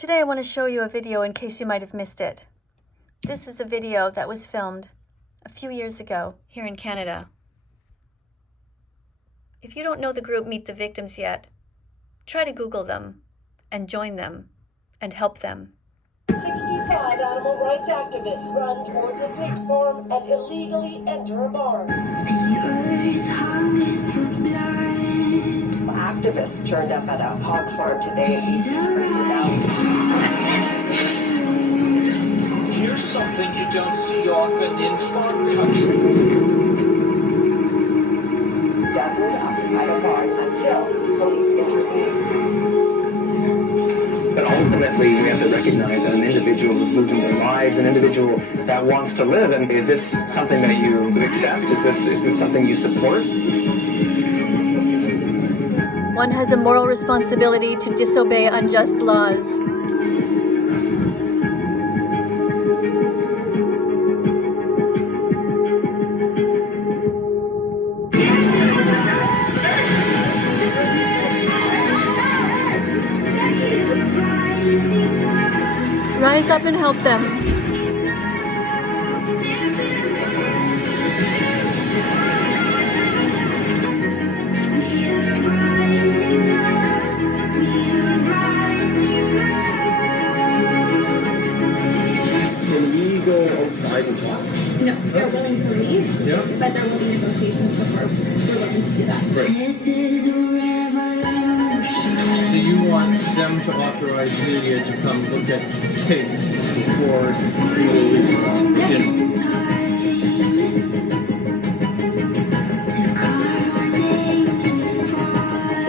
Today I want to show you a video in case you might have missed it. This is a video that was filmed a few years ago here in Canada. If you don't know the group Meet the Victims yet, try to Google them and join them and help them. 65 animal rights activists run towards a pig farm and illegally enter a barn. The earth hungers for blood. Activists turned up at a hog farm today in BC's Fraser Valley. Here's something you don't see often in farm country. Dozens occupied a barn until police intervened. But ultimately, we have to recognize that an individual is losing their lives, an individual that wants to live. And is this something that you accept? Is this something you support? One has a moral responsibility to disobey unjust laws. Rise up and help them. No, they're willing to leave, but there will be negotiations before we're willing to do that. This is a revolution. So you want them to authorize media to come look at pigs before you begin?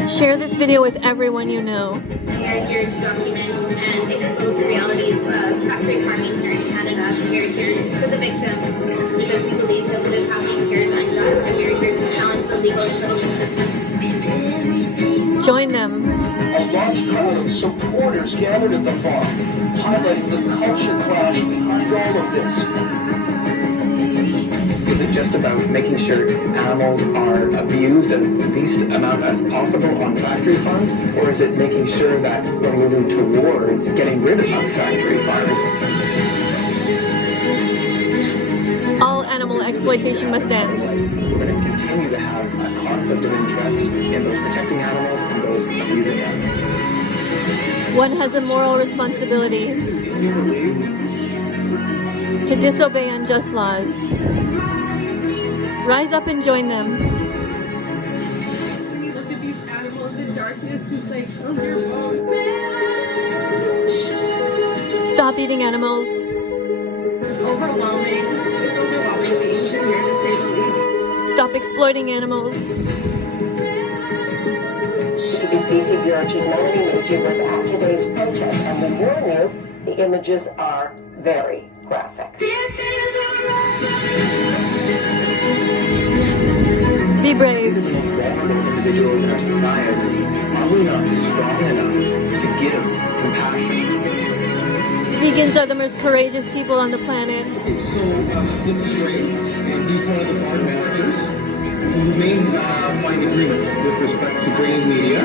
Share this video with everyone you know. We are here to document and expose the realities of factory farming here in Canada. We are here for the victims because we believe that what is happening here is unjust, and we are here to challenge the legal and social system. Join them. A large crowd of supporters gathered at the farm, highlighting the culture clash behind all of this. Is it just about making sure animals are abused as least amount as possible on factory farms? Or is it making sure that we're moving towards getting rid of factory farms? All animal exploitation must end. We're going to continue to have a conflict of interest in those protecting animals and those abusing animals. One has a moral responsibility to disobey unjust laws. Rise up and join them. Look at these animals in darkness, just like, close your phone. Stop eating animals. It's overwhelming. It's overwhelming being here, to say the least. Stop exploiting animals. CTV's BC Bureau Chief Melanie Nucci was at today's protest, and we warn you, the images are very graphic. This is a revolution. Be brave. Even the most vulnerable individuals in our society, are we not strong enough to give compassion? Vegans are the most courageous people on the planet. So, this is Ray, and he's one of the farm managers who remain find agreement with respect to grain media.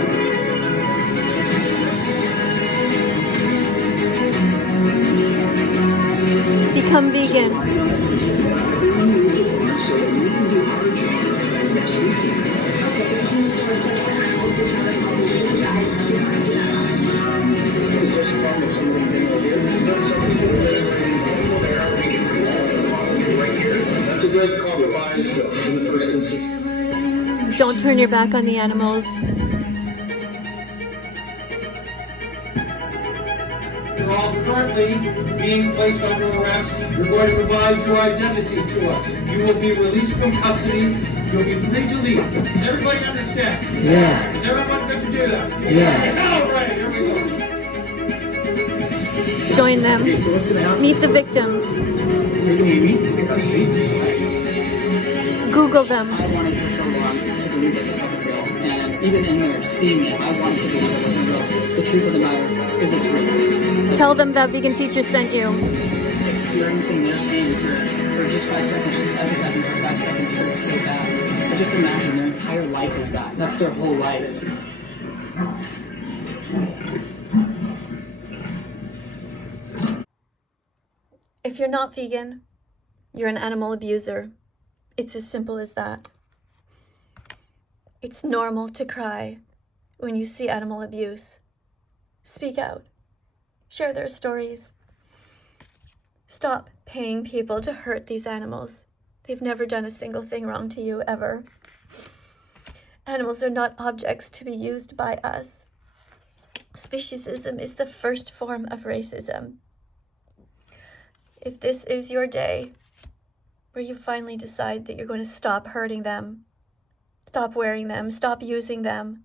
Become vegan. That's a good compromise in the first instance. Don't turn your back on the animals. You're all currently being placed under arrest. You're going to provide your identity to us. You will be released from custody. You'll be free to leave. Does everybody understand? Yeah. Is everyone good to do that? Yeah. All right, here we go. Join them. Okay, so what's going to happen? Meet the victims. You're going to meet in custody. Google them. I wanted for so long to believe that this wasn't real, and even in there seeing it, I wanted to believe it wasn't real. The truth of the matter is it's real. Tell them that Vegan Teacher sent you. Experiencing their pain for just 5 seconds, just empathizing for 5 seconds hurts so bad. But just imagine their entire life is that. That's their whole life. If you're not vegan, you're an animal abuser. It's as simple as that. It's normal to cry when you see animal abuse. Speak out. Share their stories. Stop paying people to hurt these animals. They've never done a single thing wrong to you, ever. Animals are not objects to be used by us. Speciesism is the first form of racism. If this is your day where you finally decide that you're going to stop hurting them, stop wearing them, stop using them,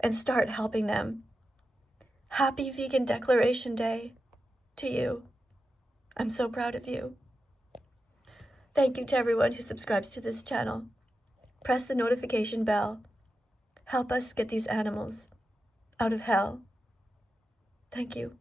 and start helping them, happy Vegan Declaration Day to you. I'm so proud of you. Thank you to everyone who subscribes to this channel. Press the notification bell. Help us get these animals out of hell. Thank you.